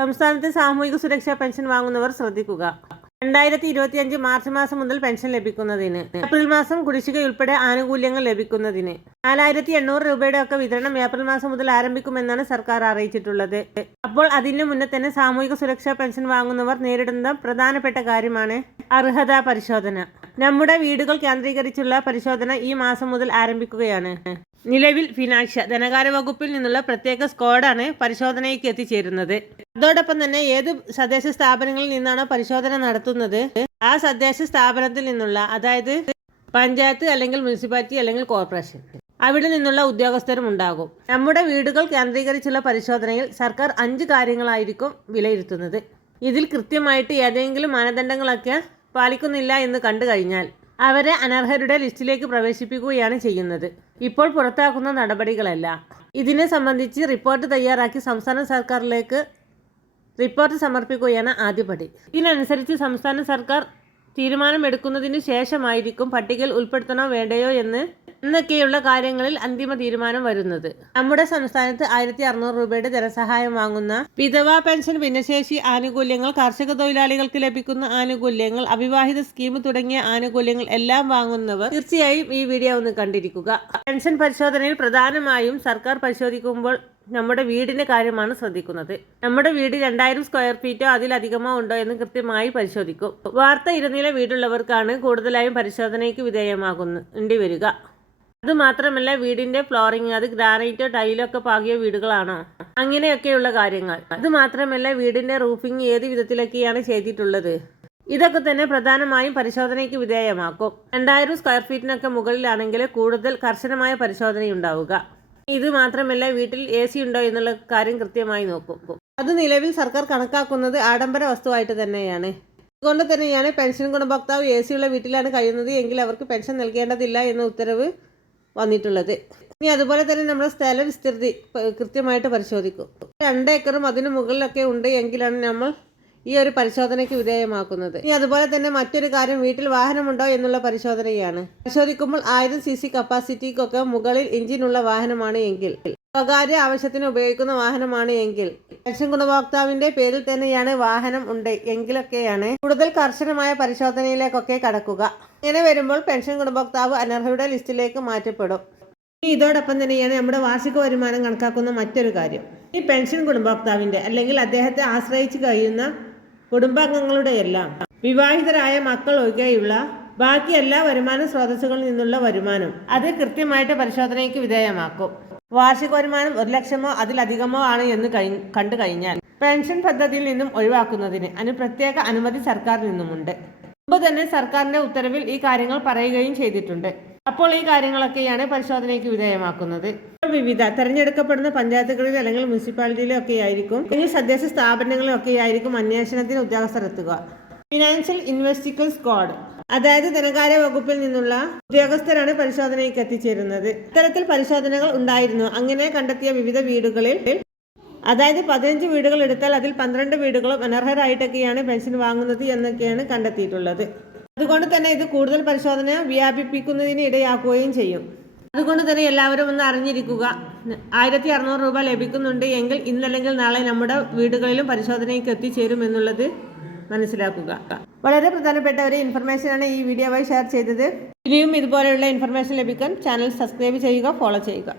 സംസ്ഥാനത്ത് സാമൂഹിക സുരക്ഷാ പെൻഷൻ വാങ്ങുന്നവർ ശ്രദ്ധിക്കുക. 2025 മാർച്ച് മാസം മുതൽ പെൻഷൻ ലഭിക്കുന്നതിന്, ഏപ്രിൽ മാസം കുടിശ്ശികയുൾപ്പെടെ ആനുകൂല്യങ്ങൾ ലഭിക്കുന്നതിന് 4800 രൂപയുടെ ഒക്കെ വിതരണം ഏപ്രിൽ മാസം മുതൽ ആരംഭിക്കുമെന്നാണ് സർക്കാർ അറിയിച്ചിട്ടുള്ളത്. അപ്പോൾ അതിനു മുന്നേ തന്നെ സാമൂഹിക സുരക്ഷാ പെൻഷൻ വാങ്ങുന്നവർ നേരിടുന്ന പ്രധാനപ്പെട്ട കാര്യമാണ് അർഹതാ പരിശോധന. നമ്മുടെ വീടുകൾ കേന്ദ്രീകരിച്ചുള്ള പരിശോധന ഈ മാസം മുതൽ ആരംഭിക്കുകയാണ്. നിലവിൽ ധനകാര്യ വകുപ്പിൽ നിന്നുള്ള പ്രത്യേക സ്ക്വാഡാണ് പരിശോധനയ്ക്ക് എത്തിച്ചേരുന്നത്. അതോടൊപ്പം തന്നെ ഏത് തദ്ദേശ സ്ഥാപനങ്ങളിൽ നിന്നാണോ പരിശോധന നടത്തുന്നത് ആ തദ്ദേശ സ്ഥാപനത്തിൽ നിന്നുള്ള, അതായത് പഞ്ചായത്ത് അല്ലെങ്കിൽ മുനിസിപ്പാലിറ്റി അല്ലെങ്കിൽ കോർപ്പറേഷൻ, അവിടെ നിന്നുള്ള ഉദ്യോഗസ്ഥരും ഉണ്ടാകും. നമ്മുടെ വീടുകൾ കേന്ദ്രീകരിച്ചുള്ള പരിശോധനയിൽ സർക്കാർ 5 കാര്യങ്ങളായിരിക്കും വിലയിരുത്തുന്നത്. ഇതിൽ കൃത്യമായിട്ട് ഏതെങ്കിലും മാനദണ്ഡങ്ങളൊക്കെ പാലിക്കുന്നില്ല എന്ന് കണ്ടു കഴിഞ്ഞാൽ അവരെ അനർഹരുടെ ലിസ്റ്റിലേക്ക് പ്രവേശിപ്പിക്കുകയാണ് ചെയ്യുന്നത്. ഇപ്പോൾ പുറത്താക്കുന്ന നടപടികളല്ല. ഇതിനെ സംബന്ധിച്ച് റിപ്പോർട്ട് തയ്യാറാക്കി സംസ്ഥാന സർക്കാരിലേക്ക് റിപ്പോർട്ട് സമർപ്പിക്കുകയാണ് ആദ്യപടി. ഇതിനനുസരിച്ച് സംസ്ഥാന സർക്കാർ തീരുമാനമെടുക്കുന്നതിന് ശേഷമായിരിക്കും പട്ടികയിൽ ഉൾപ്പെടുത്തണോ വേണ്ടയോ എന്നൊക്കെയുള്ള കാര്യങ്ങളിൽ അന്തിമ തീരുമാനം വരുന്നത്. നമ്മുടെ സംസ്ഥാനത്ത് 1600 രൂപയുടെ ധനസഹായം വാങ്ങുന്ന, വിധവാ പെൻഷൻ, ഭിന്നശേഷി ആനുകൂല്യങ്ങൾ, കർഷക തൊഴിലാളികൾക്ക് ലഭിക്കുന്ന ആനുകൂല്യങ്ങൾ, അവിവാഹിത സ്കീം തുടങ്ങിയ ആനുകൂല്യങ്ങൾ എല്ലാം വാങ്ങുന്നവർ തീർച്ചയായും ഈ വീഡിയോ ഒന്ന് കണ്ടിരിക്കുക. പെൻഷൻ പരിശോധനയിൽ പ്രധാനമായും സർക്കാർ പരിശോധിക്കുമ്പോൾ നമ്മുടെ വീടിന്റെ കാര്യമാണ് ശ്രദ്ധിക്കുന്നത്. നമ്മുടെ വീട് 2000 സ്ക്വയർ ഫീറ്റോ അതിലധികമോ ഉണ്ടോ എന്ന് കൃത്യമായി പരിശോധിക്കും. വാർത്ത ഇരുനില വീടുള്ളവർക്കാണ് കൂടുതലായും പരിശോധനയ്ക്ക് വിധേയമാകേണ്ടി വരിക. അതുമാത്രമല്ല, വീടിന്റെ ഫ്ലോറിംഗ് അത് ഗ്രാനൈറ്റോ ടൈലോ ഒക്കെ പാകിയ വീടുകളാണോ, അങ്ങനെയൊക്കെയുള്ള കാര്യങ്ങൾ. അതുമാത്രമല്ല, വീടിന്റെ റൂഫിംഗ് ഏത് വിധത്തിലൊക്കെയാണ് ചെയ്തിട്ടുള്ളത്, ഇതൊക്കെ തന്നെ പ്രധാനമായും പരിശോധനയ്ക്ക് വിധേയമാക്കും. 2000 സ്ക്വയർ ഫീറ്റിനൊക്കെ മുകളിലാണെങ്കിൽ കൂടുതൽ കർശനമായ പരിശോധനയുണ്ടാവുക. ഇത് മാത്രമല്ല, വീട്ടിൽ AC ഉണ്ടോ എന്നുള്ള കാര്യം കൃത്യമായി നോക്കും. അത് നിലവിൽ സർക്കാർ കണക്കാക്കുന്നത് ആഡംബര വസ്തുവായിട്ട് തന്നെയാണ്. അതുകൊണ്ട് തന്നെയാണ് പെൻഷൻ ഗുണഭോക്താവ് AC ഉള്ള വീട്ടിലാണ് കഴിയുന്നത് എങ്കിൽ അവർക്ക് പെൻഷൻ നൽകേണ്ടതില്ല എന്ന ഉത്തരവ് വന്നിട്ടുള്ളത്. ഇനി അതുപോലെ തന്നെ നമ്മുടെ സ്ഥല വിസ്തൃതി കൃത്യമായിട്ട് പരിശോധിക്കും. 2 ഏക്കറും അതിന് മുകളിലൊക്കെ ഉണ്ട് എങ്കിലാണ് നമ്മൾ ഈ ഒരു പരിശോധനയ്ക്ക് വിധേയമാക്കുന്നത്. ഇനി അതുപോലെ തന്നെ മറ്റൊരു കാര്യം, വീട്ടിൽ വാഹനമുണ്ടോ എന്നുള്ള പരിശോധനയാണ്. പരിശോധിക്കുമ്പോൾ 1000 cc കപ്പാസിറ്റിക്കൊക്കെ മുകളിൽ എഞ്ചിനുള്ള വാഹനമാണ് എങ്കിൽ, സ്വകാര്യ ആവശ്യത്തിന് ഉപയോഗിക്കുന്ന വാഹനമാണ് എങ്കിൽ, പെൻഷൻ ഗുണഭോക്താവിന്റെ പേരിൽ തന്നെയാണ് വാഹനം ഉണ്ട് എങ്കിലൊക്കെയാണ് കൂടുതൽ കർശനമായ പരിശോധനയിലേക്കൊക്കെ കടക്കുക. ഇങ്ങനെ വരുമ്പോൾ പെൻഷൻ ഗുണഭോക്താവ് അനർഹരുടെ ലിസ്റ്റിലേക്ക് മാറ്റപ്പെടും. ഇതോടൊപ്പം തന്നെയാണ് നമ്മുടെ വാർഷിക വരുമാനം കണക്കാക്കുന്ന മറ്റൊരു കാര്യം. ഈ പെൻഷൻ ഗുണഭോക്താവിന്റെ അല്ലെങ്കിൽ അദ്ദേഹത്തെ ആശ്രയിച്ച് കഴിയുന്ന കുടുംബാംഗങ്ങളുടെ എല്ലാം വിവാഹിതരായ മക്കൾ ഒഴികെയുള്ള ബാക്കി എല്ലാ വരുമാന സ്രോതസ്സുകളിൽ നിന്നുള്ള വരുമാനം അത് കൃത്യമായിട്ട് പരിശോധനയ്ക്ക് വിധേയമാക്കും. വാർഷിക വരുമാനം 1 ലക്ഷമോ അതിലധികമോ ആണ് എന്ന് കണ്ടു കഴിഞ്ഞാൽ പെൻഷൻ പദ്ധതിയിൽ നിന്നും ഒഴിവാക്കുന്നതിന് പ്രത്യേക അനുമതി സർക്കാരിൽ നിന്നുമുണ്ട്. മുമ്പ് തന്നെ സർക്കാരിന്റെ ഉത്തരവിൽ ഈ കാര്യങ്ങൾ പറയുകയും ചെയ്തിട്ടുണ്ട്. അപ്പോൾ ഈ കാര്യങ്ങളൊക്കെയാണ് പരിശോധനയ്ക്ക് വിധേയമാക്കുന്നത്. വിവിധ തെരഞ്ഞെടുക്കപ്പെടുന്ന പഞ്ചായത്തുകളിൽ അല്ലെങ്കിൽ മുനിസിപ്പാലിറ്റിയിലും ഒക്കെ ആയിരിക്കും, അല്ലെങ്കിൽ തദ്ദേശ സ്ഥാപനങ്ങളിലും ഒക്കെ ആയിരിക്കും അന്വേഷണത്തിന് ഉദ്യോഗസ്ഥർ എത്തുക. ഫിനാൻഷ്യൽ ഇൻവെസ്റ്റിഗേഷൻ സ്ക്വാഡ്, അതായത് ധനകാര്യ വകുപ്പിൽ നിന്നുള്ള ഉദ്യോഗസ്ഥരാണ് പരിശോധനയ്ക്ക് എത്തിച്ചേരുന്നത്. ഇത്തരത്തിൽ പരിശോധനകൾ ഉണ്ടായിരുന്നു. അങ്ങനെ കണ്ടെത്തിയ വിവിധ വീടുകളിൽ, അതായത് 15 വീടുകൾ എടുത്താൽ അതിൽ 12 വീടുകളും അനർഹരായിട്ടൊക്കെയാണ് പെൻഷൻ വാങ്ങുന്നത് എന്നൊക്കെയാണ് കണ്ടെത്തിയിട്ടുള്ളത്. അതുകൊണ്ട് തന്നെ ഇത് കൂടുതൽ പരിശോധന വ്യാപിപ്പിക്കുന്നതിന് ഇടയാക്കുകയും ചെയ്യും. അതുകൊണ്ട് തന്നെ എല്ലാവരും ഒന്ന് അറിഞ്ഞിരിക്കുക. 1600 രൂപ ലഭിക്കുന്നുണ്ട് എങ്കിൽ ഇന്നല്ലെങ്കിൽ നാളെ നമ്മുടെ വീടുകളിലും പരിശോധനയ്ക്ക് എത്തിച്ചേരും എന്നുള്ളത് മനസ്സിലാക്കുക. വളരെ പ്രധാനപ്പെട്ട ഒരു ഇൻഫർമേഷനാണ് ഈ വീഡിയോവായി ഷെയർ ചെയ്തത്. ഇനിയും ഇതുപോലെയുള്ള ഇൻഫർമേഷൻ ലഭിക്കാൻ ചാനൽ സബ്സ്ക്രൈബ് ചെയ്യുക, ഫോളോ ചെയ്യുക.